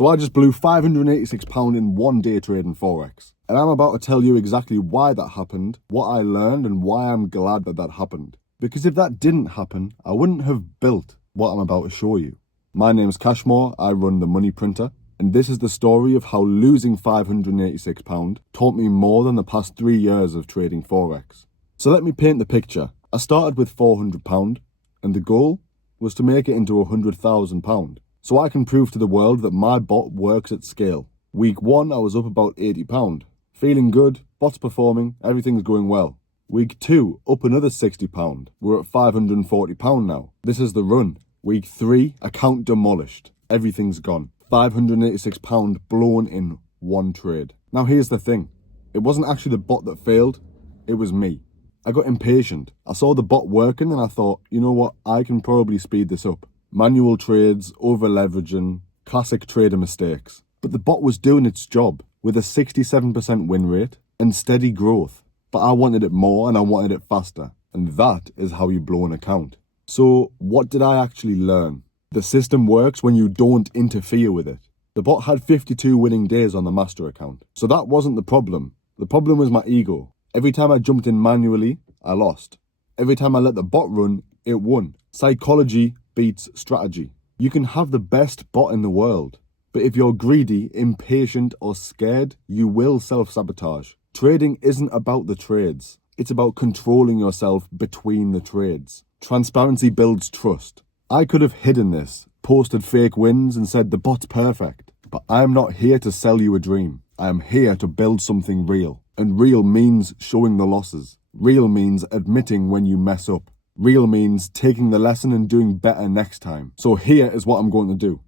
So I just blew £586 in one day trading Forex. And I'm about to tell you exactly why that happened, what I learned, and why I'm glad that that happened. Because if that didn't happen, I wouldn't have built what I'm about to show you. My name's Cashmore, I run the Money Printer, and this is the story of how losing £586 taught me more than the past 3 years of trading Forex. So let me paint the picture. I started with £400, and the goal was to make it into £100,000. So I can prove to the world that my bot works at scale. Week 1, I was up about £80. Feeling good, bot's performing, everything's going well. Week 2, up another £60. We're at £540 now. This is the run. Week 3, account demolished. Everything's gone. £586 blown in one trade. Now here's the thing. It wasn't actually the bot that failed, it was me. I got impatient. I saw the bot working and I thought, you know what, I can probably speed this up. Manual trades, over-leveraging, classic trader mistakes. But the bot was doing its job with a 67% win rate and steady growth. But I wanted it more and I wanted it faster. And that is how you blow an account. So what did I actually learn? The system works when you don't interfere with it. The bot had 52 winning days on the master account. So that wasn't the problem. The problem was my ego. Every time I jumped in manually, I lost. Every time I let the bot run, it won. Psychology beats strategy. You can have the best bot in the world, but if you're greedy, impatient, or scared, you will self-sabotage. Trading isn't about the trades. It's about controlling yourself between the trades. Transparency builds trust. I could have hidden this, posted fake wins and said the bot's perfect, but I'm not here to sell you a dream. I am here to build something real. And real means showing the losses. Real means admitting when you mess up. Real means taking the lesson and doing better next time. So here is what I'm going to do.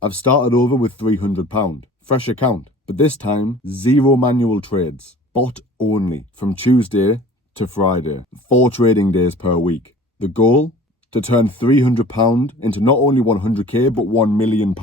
I've started over with £300. Fresh account. But this time, 0 manual trades. Bot only. From Tuesday to Friday. 4 trading days per week. The goal? To turn £300 into not only 100k but £1 million.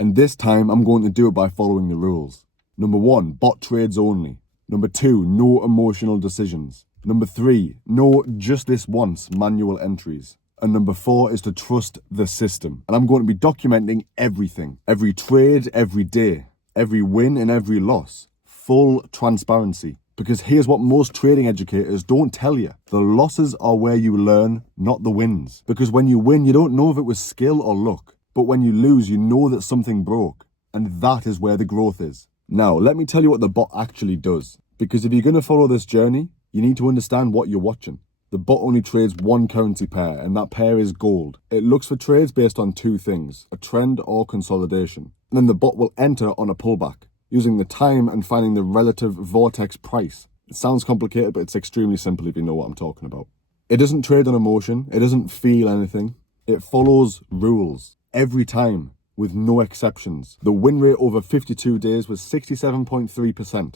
And this time I'm going to do it by following the rules. Number 1, bot trades only. Number 2, no emotional decisions. Number 3, no just this once manual entries. And number 4 is to trust the system. And I'm going to be documenting everything. Every trade, every day. Every win and every loss. Full transparency. Because here's what most trading educators don't tell you. The losses are where you learn, not the wins. Because when you win, you don't know if it was skill or luck. But when you lose, you know that something broke. And that is where the growth is. Now, let me tell you what the bot actually does. Because if you're going to follow this journey, you need to understand what you're watching. The bot only trades one currency pair, and that pair is gold. It looks for trades based on 2 things, a trend or consolidation. And then the bot will enter on a pullback, using the time and finding the relative vortex price. It sounds complicated, but it's extremely simple if you know what I'm talking about. It doesn't trade on emotion. It doesn't feel anything. It follows rules every time, with no exceptions. The win rate over 52 days was 67.3%.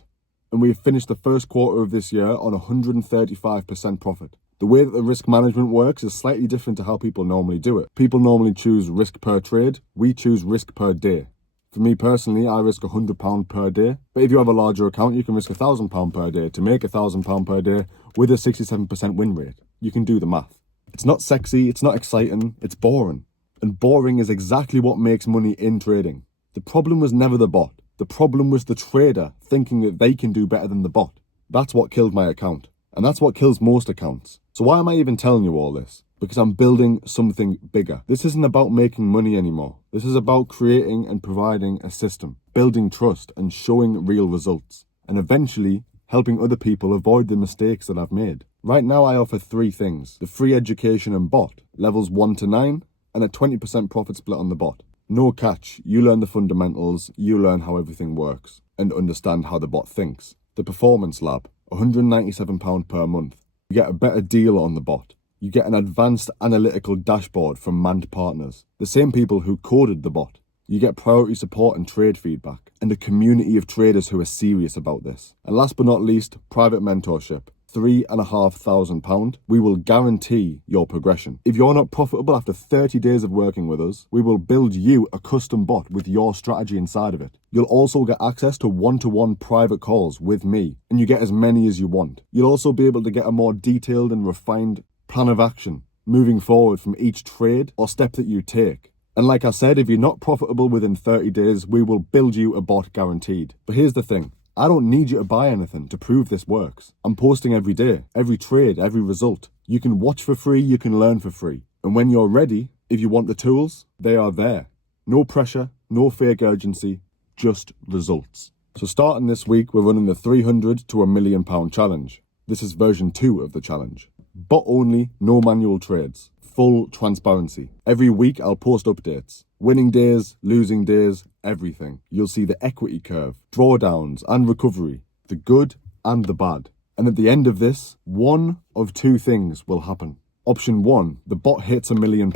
And we have finished the first quarter of this year on 135% profit. The way that the risk management works is slightly different to how people normally do it. People normally choose risk per trade. We choose risk per day. For me personally, I risk £100 per day. But if you have a larger account, you can risk £1,000 per day to make £1,000 per day with a 67% win rate. You can do the math. It's not sexy, it's not exciting, it's boring. And boring is exactly what makes money in trading. The problem was never the bot. The problem was the trader thinking that they can do better than the bot. That's what killed my account. And that's what kills most accounts. So why am I even telling you all this? Because I'm building something bigger. This isn't about making money anymore. This is about creating and providing a system, building trust and showing real results. And eventually helping other people avoid the mistakes that I've made. Right now I offer 3 things. The free education and bot, levels 1 to 9, and a 20% profit split on the bot. No catch, you learn the fundamentals, you learn how everything works, and understand how the bot thinks. The Performance Lab, £197 per month. You get a better deal on the bot. You get an advanced analytical dashboard from manned partners, the same people who coded the bot. You get priority support and trade feedback, and a community of traders who are serious about this. And last but not least, private mentorship. £3,500, we will guarantee your progression. If you're not profitable after 30 days of working with us, we will build you a custom bot with your strategy inside of it. You'll also get access to one-to-one private calls with me, and you get as many as you want. You'll also be able to get a more detailed and refined plan of action moving forward from each trade or step that you take. And like I said, if you're not profitable within 30 days, we will build you a bot guaranteed. But here's the thing. I don't need you to buy anything to prove this works. I'm posting every day, every trade, every result. You can watch for free, you can learn for free. And when you're ready, if you want the tools, they are there. No pressure, no fake urgency, just results. So starting this week, we're running the 300 to £1 million challenge. This is version 2 of the challenge. Bot only, no manual trades. Full transparency. Every week I'll post updates. Winning days, losing days, everything. You'll see the equity curve, drawdowns and recovery, the good and the bad. And at the end of this, one of two things will happen. Option 1, the bot hits £1 million.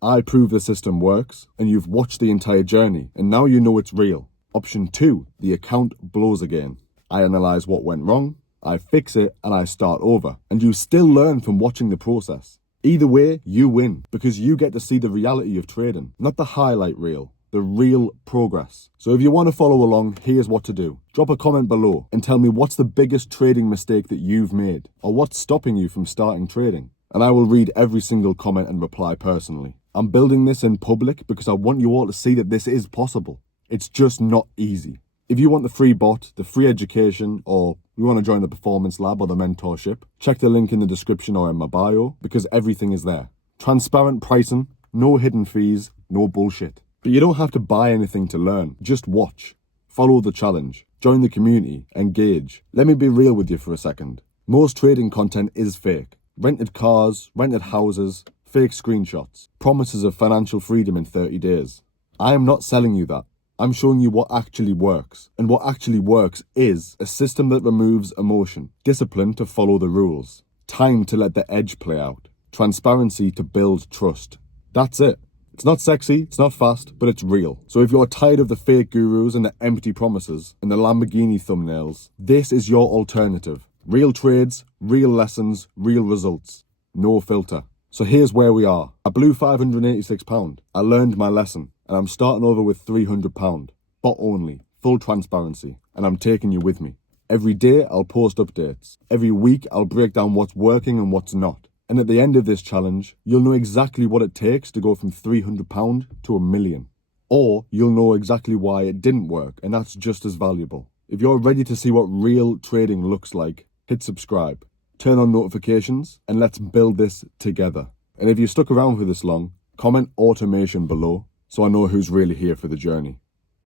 I prove the system works and you've watched the entire journey and now you know it's real. Option 2, the account blows again. I analyze what went wrong, I fix it and I start over. And you still learn from watching the process. Either way, you win because you get to see the reality of trading, not the highlight reel, the real progress. So if you want to follow along, here's what to do. Drop a comment below and tell me what's the biggest trading mistake that you've made or what's stopping you from starting trading. And I will read every single comment and reply personally. I'm building this in public because I want you all to see that this is possible. It's just not easy. If you want the free bot, the free education, or you want to join the performance lab or the mentorship, check the link in the description or in my bio because everything is there. Transparent pricing, no hidden fees, no bullshit. But you don't have to buy anything to learn, just watch. Follow the challenge, join the community, engage. Let me be real with you for a second. Most trading content is fake. Rented cars, rented houses, fake screenshots, promises of financial freedom in 30 days. I am not selling you that. I'm showing you what actually works. And what actually works is a system that removes emotion, discipline to follow the rules, time to let the edge play out, transparency to build trust. That's it. It's not sexy, it's not fast, but it's real. So if you're tired of the fake gurus and the empty promises and the Lamborghini thumbnails, this is your alternative. Real trades, real lessons, real results. No filter. So here's where we are. I blew £586. I learned my lesson. And I'm starting over with £300. Bot only, full transparency, and I'm taking you with me. Every day I'll post updates. Every week I'll break down what's working and what's not. And at the end of this challenge, you'll know exactly what it takes to go from £300 to £1 million. Or you'll know exactly why it didn't work, and that's just as valuable. If you're ready to see what real trading looks like, hit subscribe, turn on notifications, and let's build this together. And if you stuck around for this long, comment automation below, so I know who's really here for the journey.